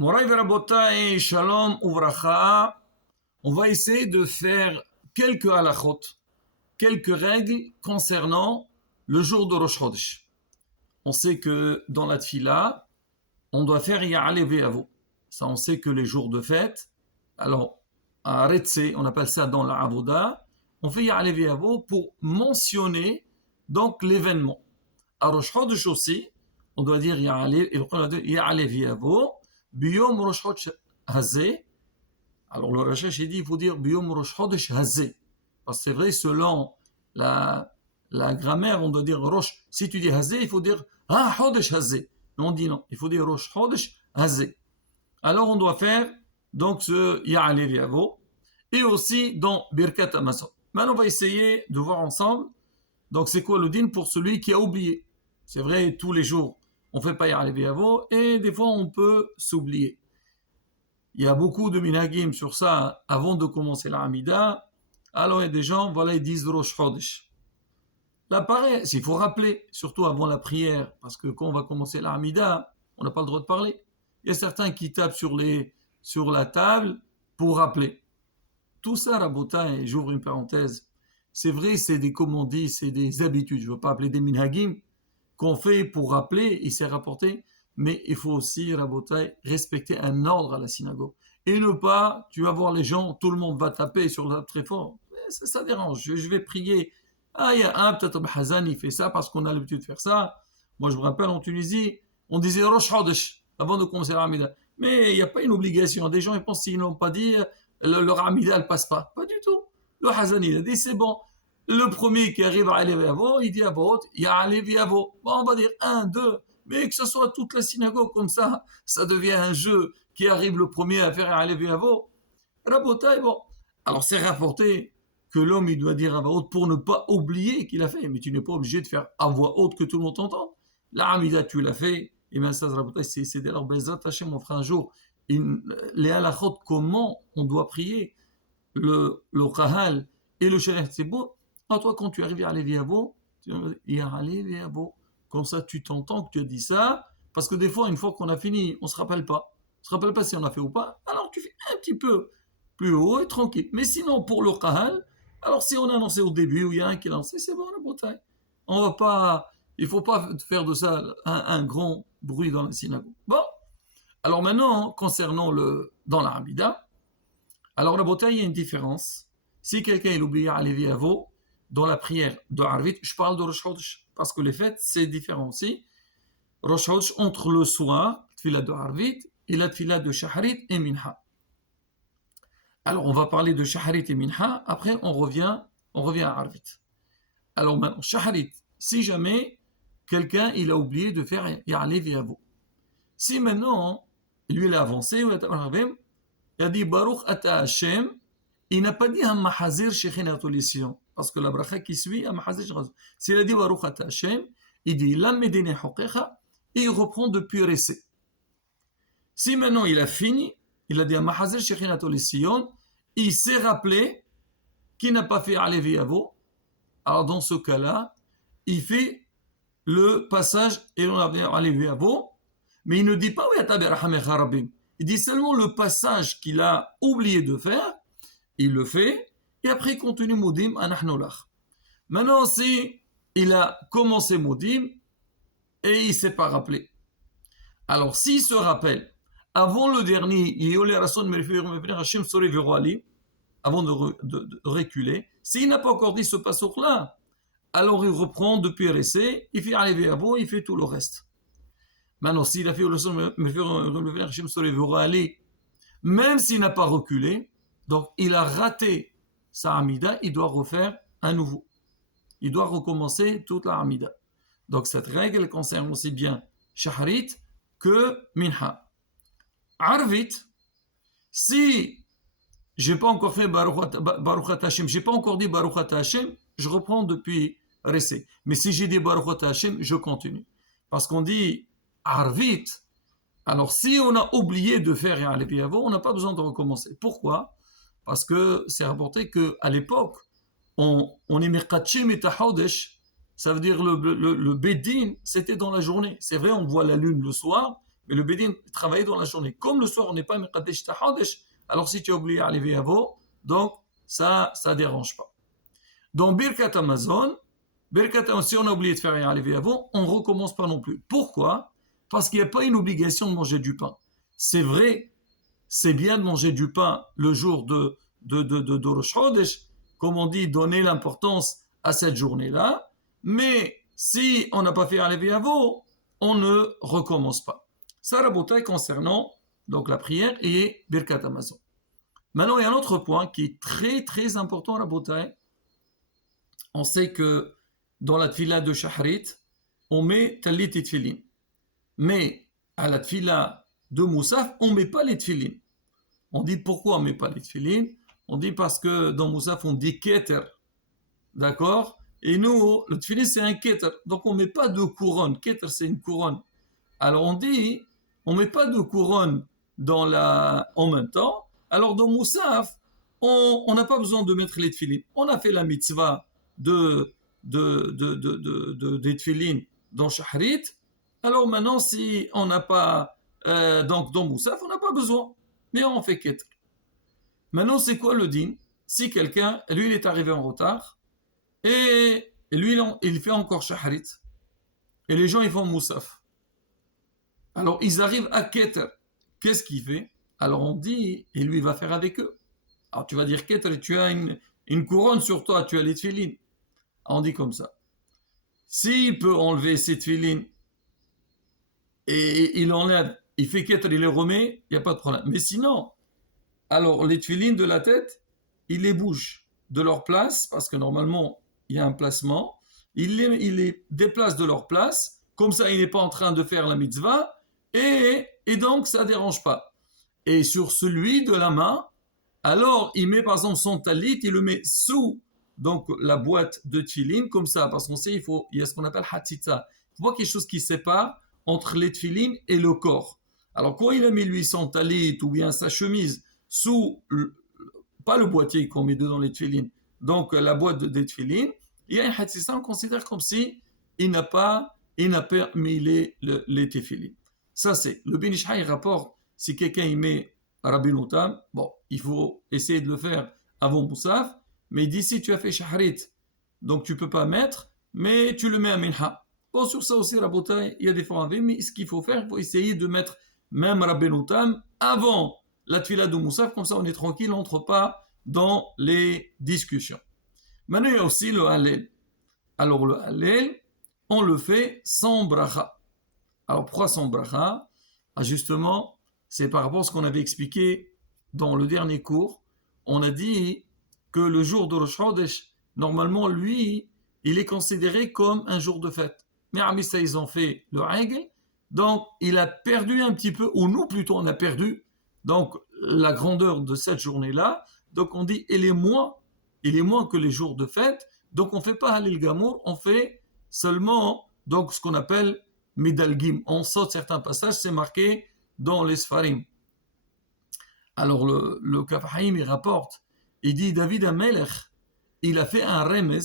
Moraï Verabotai, Shalom Uvracha, on va essayer de faire quelques halachot, quelques règles concernant le jour de Rosh Chodesh. On sait que dans la tfila, on doit faire Ya'ale Ve'avo. Ça, on sait que les jours de fête, alors à Retse, on appelle ça dans la Avoda, on fait Ya'ale Ve'avo pour mentionner donc l'événement. À Rosh Chodesh aussi, on doit dire Ya'ale Ve'avo, Biyom Rosh Chodesh Hazeh. Alors le Rachash il dit il faut dire Biyom Rosh Chodesh Hazeh. Parce que c'est vrai, selon la grammaire, on doit dire Rosh. Si tu dis Hazeh, il faut dire Chodesh Hazeh. Mais on dit non, il faut dire Rosh Chodesh Hazeh. Alors on doit faire donc ce Ya'ale Ve'avo et aussi dans Birkat Hamazon. Maintenant on va essayer de voir ensemble. Donc c'est quoi le din pour celui qui a oublié? C'est vrai, tous les jours on ne fait pas Ya'ale Ve'avo et des fois on peut s'oublier. Il y a beaucoup de minhagim sur ça avant de commencer la Hamida. Alors il y a des gens, voilà, ils disent Rosh Chodesh. Là pareil, il faut rappeler, surtout avant la prière, parce que quand on va commencer la Hamida, on n'a pas le droit de parler. Il y a certains qui tapent sur la table pour rappeler. Tout ça, Rabota, et j'ouvre une parenthèse, c'est vrai, c'est des, comme on dit, c'est des habitudes. Je ne veux pas appeler des minhagim, qu'on fait pour rappeler, il s'est rapporté, mais il faut aussi, Rabotai, respecter un ordre à la synagogue. Et ne pas, tu vas voir les gens, tout le monde va taper sur la très fort. Ça dérange, je vais prier. Ah, il y a un, peut-être Hazan, il fait ça parce qu'on a l'habitude de faire ça. Moi, je me rappelle, en Tunisie, on disait Rosh Chodesh avant de commencer la Hamida. Mais il n'y a pas une obligation. Des gens, ils pensent qu'ils n'ont pas dit, leur Hamida, elle ne passe pas. Pas du tout. Le Hazan, il a dit, c'est bon. Le premier qui arrive à aller Ve'avo, il dit à vote, il y a aller Ve'avo. Bon, on va dire 1, 2, mais que ce soit toute la synagogue comme ça devient un jeu qui arrive le premier à faire aller Ve'avo. Rabotai, bon. Alors c'est rapporté que l'homme, il doit dire à voix haute pour ne pas oublier qu'il a fait. Mais tu n'es pas obligé de faire à voix haute que tout le monde t'entende. La Hamida, tu l'as fait. Et bien ça, Rabotai, c'est d'ailleurs Bezrat Hashem, on fera un jour les halachot, comment on doit prier le Kahal et le Sheref Tzibur. Toi, quand tu arrives à aller Ve'avo, tu vas dire aller Ve'avo. Comme ça, tu t'entends que tu as dit ça. Parce que des fois, une fois qu'on a fini, on ne se rappelle pas. On ne se rappelle pas si on a fait ou pas. Alors, tu fais un petit peu plus haut et tranquille. Mais sinon, pour le Kahal, alors si on a lancé au début, ou il y a un qui a lancé, c'est bon, la bataille. On va pas, il ne faut pas faire de ça un grand bruit dans la synagogue. Bon. Alors maintenant, concernant dans la Hamida, alors la bataille, il y a une différence. Si quelqu'un il oublie aller Ve'avo, dans la prière de Arvit, je parle de Rosh Chodesh, parce que les fêtes, c'est différent aussi. Rosh Chodesh, entre le soir, tfila de Arvit, et la tfila de Shaharit et Minha. Alors, on va parler de Shaharit et Minha, après on revient à Arvit. Alors maintenant, Shaharit, si jamais quelqu'un il a oublié de faire Ya'ale Ve'avo. Si maintenant, lui il a avancé, il a dit Baruch Ata Hashem, il n'a pas dit Hamahazir Shekhinatu Sion. Parce que la bracha qui suit, s'il a dit Baruch Ata Hashem, il dit Lam Medine Hokecha, et il reprend depuis Ressé. Si maintenant il a fini, il a dit Hamahazir Shekhinatu Sion, il s'est rappelé qu'il n'a pas fait Ya'ale Ve'avo. Alors dans ce cas-là, il fait le passage et on a Ya'ale Ve'avo, mais il ne dit pas il dit seulement le passage qu'il a oublié de faire, il le fait, et après il continue Moudim Anahnolach. Maintenant, si il a commencé Moudim et il ne s'est pas rappelé, alors s'il se rappelle, avant le dernier, avant de reculer, s'il n'a pas encore dit ce passage-là, alors il reprend depuis RSC, il fait arriver à vous, il fait tout le reste. Maintenant, s'il a fait même s'il n'a pas reculé, donc il a raté sa Hamida, il doit refaire à nouveau. Il doit recommencer toute la Hamida. Donc cette règle concerne aussi bien Shaharit que Minha. Arvit, si j'ai pas encore fait Baruch Ata Hashem, j'ai pas encore dit Baruch Ata Hashem, je reprends depuis Ressé. Mais si j'ai dit Baruch Ata Hashem, je continue. Parce qu'on dit Arvit, alors si on a oublié de faire Ya'ale Ve'avo, on n'a pas besoin de recommencer. Pourquoi? Parce que c'est rapporté qu'à l'époque, on est Mirkachim et Tahodesh, ça veut dire le Bedin, c'était dans la journée. C'est vrai, on voit la lune le soir, mais le Bédin travaillait dans la journée. Comme le soir, on n'est pas Mekadesh Tahadesh, alors si tu as oublié à lever Yavo, donc ça dérange pas. Dans Birkat Amazon, si on a oublié de faire un levé avant, on ne recommence pas non plus. Pourquoi? Parce qu'il n'y a pas une obligation de manger du pain. C'est vrai, c'est bien de manger du pain le jour de Rosh Chodesh, comme on dit, donner l'importance à cette journée-là, mais si on n'a pas fait un levé avant, on ne recommence pas. Ça, Rabotai, concernant donc la prière et Birkat Amazon. Maintenant, il y a un autre point qui est très très important, Rabotai. On sait que dans la tfila de Shahrit, on met talit et tfilin. Mais à la tfila de Moussaf, on ne met pas les tfilin. On dit pourquoi on ne met pas les tfilin? On dit parce que dans Moussaf, on dit keter. D'accord? Et nous, le tfilin, c'est un keter. Donc on ne met pas de couronne. Keter, c'est une couronne. Alors on dit, on ne met pas de couronne en même temps. Alors dans Moussaf, on n'a pas besoin de mettre les tfilin. On a fait la mitzvah des tfilin dans Shahrit. Alors maintenant, si on n'a pas donc dans Moussaf, on n'a pas besoin. Mais on fait keter. Maintenant, c'est quoi le din? Si quelqu'un, lui, il est arrivé en retard, et lui, il fait encore Shahrit, et les gens, ils font Moussaf. Alors, ils arrivent à keter. Qu'est-ce qu'il fait? Alors, on dit, et lui, il va faire avec eux. Alors, tu vas dire keter, tu as une couronne sur toi, tu as les tfilin. On dit comme ça. S'il peut enlever ses tfilin et il enlève, il fait keter, il les remet, il n'y a pas de problème. Mais sinon, alors les tfilin de la tête, il les bouge de leur place, parce que normalement, il y a un placement. Il les déplace de leur place, comme ça, il n'est pas en train de faire la mitzvah, et donc, ça ne dérange pas. Et sur celui de la main, alors, il met par exemple son talit, il le met sous donc la boîte de tfilin, comme ça, parce qu'on sait, il y a ce qu'on appelle hatita. Il faut pas quelque chose qui sépare entre les tfilin et le corps. Alors, quand il a mis lui son talit ou bien sa chemise sous, pas le boîtier qu'on met dedans les tfilin, donc la boîte des tfilin, il y a un hatita, on considère comme si il n'a pas mis les tfilin. Ça, c'est le Ben Ish Chai rapporte, si quelqu'un y met Rabbeinu Tam, bon, il faut essayer de le faire avant Moussaf, mais d'ici tu as fait Shahrit, donc tu ne peux pas mettre, mais tu le mets à Minha. Bon, sur ça aussi, Rabotai, il y a des fois avec, mais ce qu'il faut faire, il faut essayer de mettre même Rabbeinu Tam avant la tfila de Moussaf, comme ça on est tranquille, on n'entre pas dans les discussions. Maintenant, il y a aussi le Hallel. Alors, le Hallel, on le fait sans bracha. Alors, pourquoi sans bracha? Justement, c'est par rapport à ce qu'on avait expliqué dans le dernier cours. On a dit que le jour de Rosh Chodesh, normalement, lui, il est considéré comme un jour de fête. Mais à Missa, ils ont fait le règle, donc il a perdu un petit peu, ou nous plutôt, on a perdu donc la grandeur de cette journée-là. Donc on dit, il est moins que les jours de fête. Donc on ne fait pas Halil Gamour, on fait seulement donc ce qu'on appelle Midalgim. On saute certains passages, c'est marqué dans les Sfarim. Alors le Kaf Haïm, il rapporte, il dit David Amelech, il a fait un remes,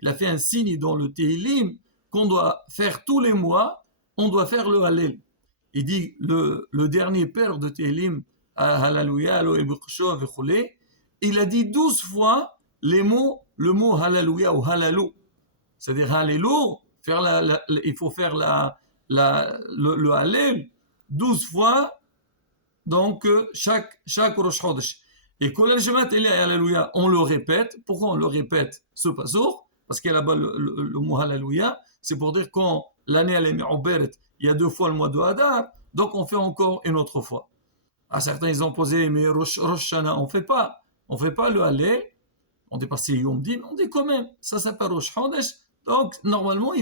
il a fait un signe dans le Tehillim qu'on doit faire tous les mois, on doit faire le Hallel. Il dit le dernier père de Tehillim, Hallelujah, il a dit 12 fois le mot Hallelujah ou Hallalou. C'est-à-dire Hallelou, il faut faire le Hallel 12 fois, donc chaque Rosh Chodesh. Et Kol al-Shemat et Alléluia, on le répète. Pourquoi on le répète ce pasour? Parce qu'il y a là-bas le mot Alléluia. C'est pour dire quand l'année elle est mi'oberet, il y a 2 fois le mois de Hadar, donc on fait encore une autre fois. À certains ils ont posé, mais Rosh Shana, on fait pas le Hallel. On dit parce que c'est Yom Din, on dit quand même, ça s'appelle Rosh Chodesh. Donc normalement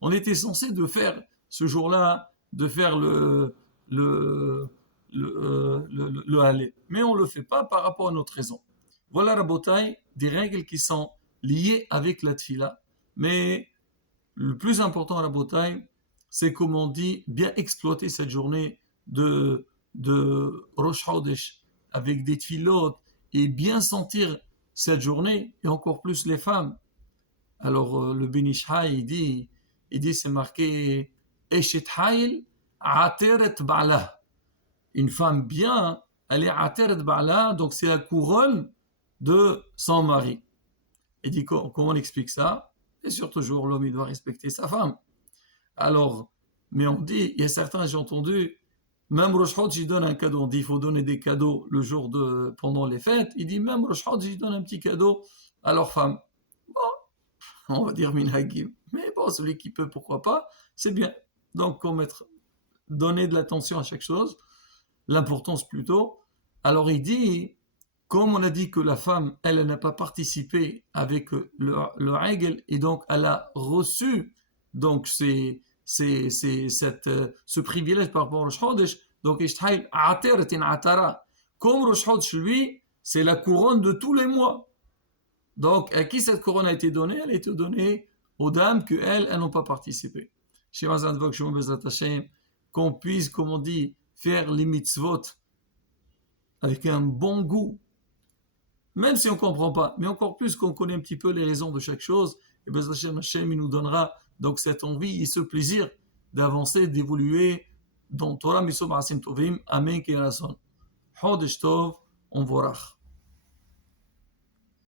on était censé de faire ce jour-là, de faire le Hallel. Mais on ne le fait pas par rapport à notre raison. Voilà, Rabotai, des règles qui sont liées avec la tfila. Mais le plus important, Rabotai, c'est comme on dit, bien exploiter cette journée de Rosh Chodesh avec des tfilotes et bien sentir cette journée, et encore plus les femmes. Alors le Ben Ish Chai, il dit c'est marqué Eshet Hayil Ateret Ba'la. Une femme bien, elle est Ateret Ba'la, donc c'est la couronne de son mari. Et dit comment on explique ça? Et sur toujours, l'homme il doit respecter sa femme. Alors, mais on dit, il y a certains, j'ai entendu, même Rosh Chodesh, il donne un cadeau. On dit, il faut donner des cadeaux le jour pendant les fêtes. Il dit, même Rosh Chodesh, il donne un petit cadeau à leur femme. Bon, on va dire minhagim. Mais bon, celui qui peut, pourquoi pas, c'est bien. Donc, donner de l'attention à chaque chose, l'importance plutôt. Alors, il dit, comme on a dit que la femme, elle n'a pas participé avec le règle, et donc elle a reçu donc ce privilège par rapport au Rosh Chodesh, donc Ishthaïl Ateret in Atara. Comme Rosh Chodesh, lui, c'est la couronne de tous les mois. Donc, à qui cette couronne a été donnée? Elle a été donnée aux dames qu'elles, elles n'ont pas participé. Qu'on puisse, comme on dit, faire les mitzvot avec un bon goût, même si on ne comprend pas, mais encore plus qu'on connaît un petit peu les raisons de chaque chose, et bien Hashem, il nous donnera donc cette envie et ce plaisir d'avancer, d'évoluer dans Torah Mitzvot Ma'asim Tovim. Amen. Chodesh Tov, on vorach.